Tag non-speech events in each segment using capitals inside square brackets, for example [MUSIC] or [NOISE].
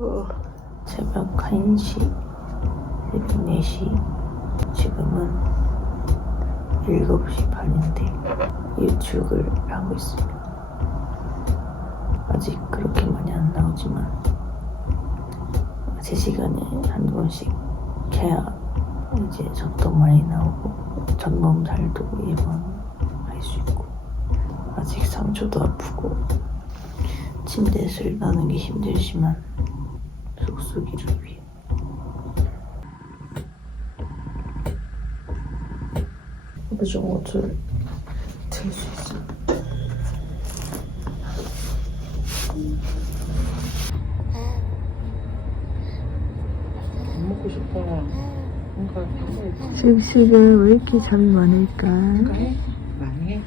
어, 새벽 1시, 새벽 4시, 지금은 7시 반인데 일출을 하고 있습니다. 아직 그렇게 많이 안 나오지만 제 시간에 한 번씩 해야 이제 젖도 많이 나오고 전몸살도 예방할 수 있고 아직 상처도 아프고 침대에서 일어나는 게 힘들지만 속쓰기를 위해 그중 옷을 들 수 있어. 밥 먹고 싶어. 씩씩은 왜 이렇게 잠이 많을까? 해? 많이 해?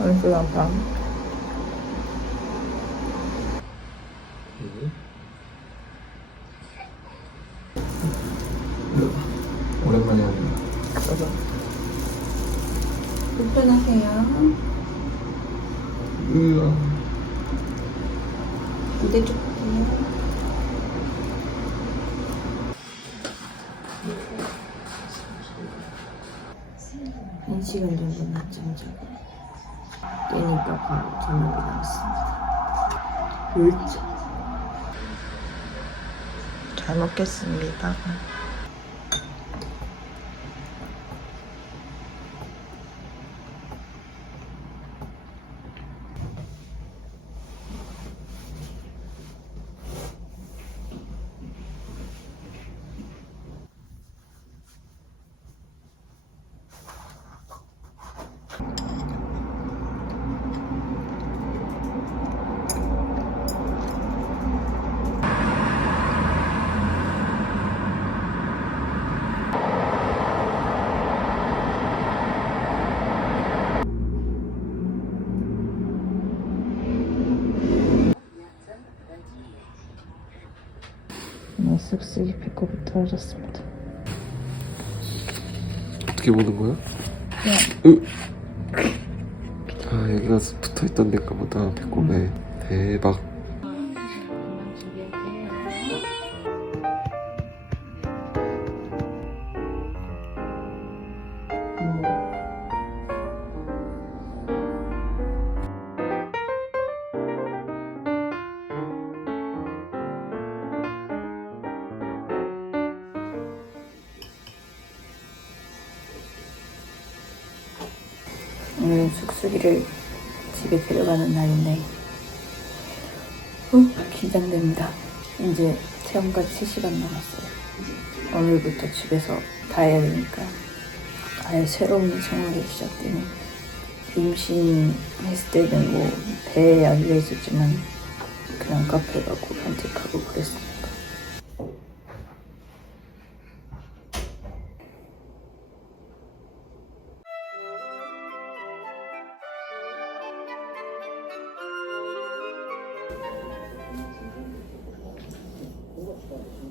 왼쪽 안방 오랜만에 하네. 불편하세요? 으아. 시간 정도 낮잠 자고 깨니까 바로 저녁이 나왔습니다. 열정. 잘 먹겠습니다. 쓱쓱이 배꼽이 떨어졌습니다. 어떻게 보는 거야? 으. 아 여기가 붙어있던 데가 보다 배꼽에 대박 오늘 숙숙이를 집에 데려가는 날인데 후, 긴장됩니다. 이제 체험까지 3시간 남았어요. 오늘부터 집에서 다 해야 되니까 아예 새로운 생활이 시작되네. 임신했을 때는 뭐 배에 알려 있었지만 그냥 카페 가고 산책하고 그랬으니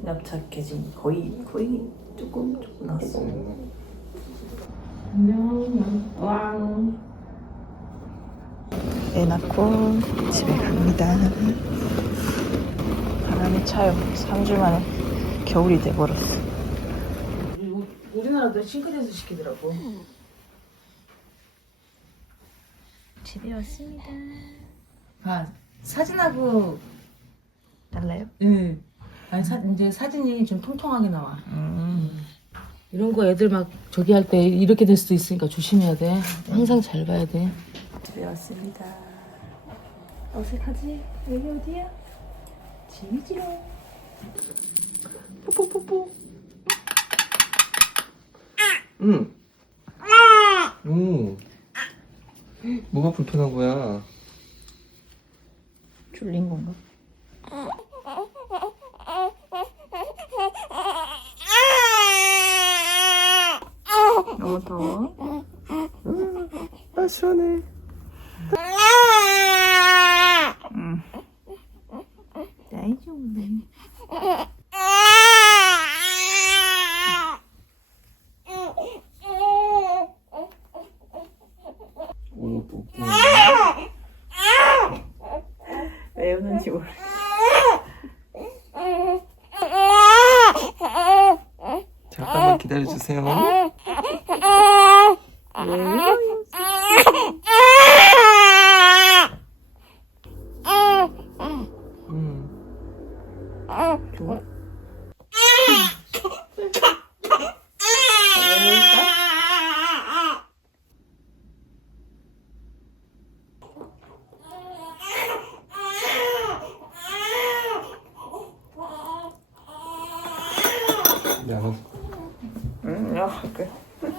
납작해진 거의 거의 조금 조금 나왔어. 애 낳고 집에 갑니다. 바람이 차요. 3주 만에 겨울이 돼버렸어. 우리나라도 싱크대에서 시키더라고. 집에 왔습니다. 아 사진하고 달라요? 응. 아니 사, 이제 사진이 좀 통통하게 나와. 음. 이런 거 애들 막 저기 할 때 이렇게 될 수도 있으니까 조심해야 돼. 항상 잘 봐야 돼. 집에 왔습니다. 어색하지? 여기 어디야? 집이지롱. 뽀뽀뽀뽀. 응. 오. 뭐가 불편한 거야? 졸린 건가? 너무 더워. 아 시원해. 응. 다이좋네. 하는지 모르. 잠깐만 기다려주세요. 응,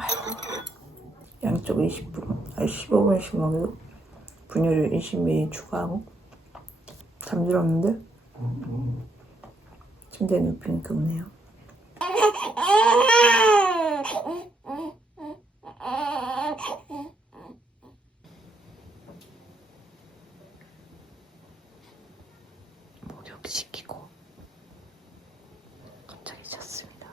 야, 할게. 양쪽 20분, 아니 15분씩 먹이고 분유를 20ml 추가하고 잠들었는데 침대에 눕히니까 우네요. 목욕시키고 갑자기 잤습니다.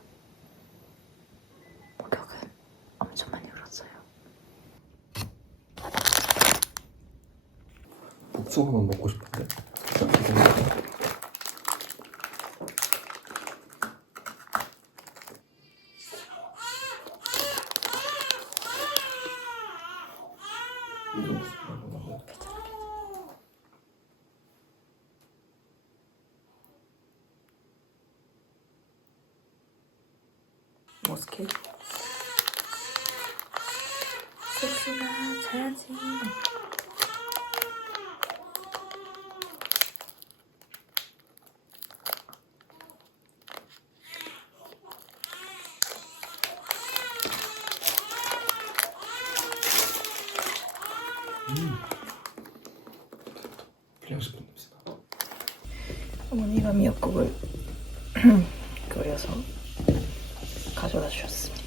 목욕은 엄청 많이 울었어요. 복숭아만 먹고 싶은데. 머스켓. 복숭아 자야지. 불량식품 냄새가. 어머니가 미역국을 [CLEARS THROAT] 끓여서 가져다 주셨습니다.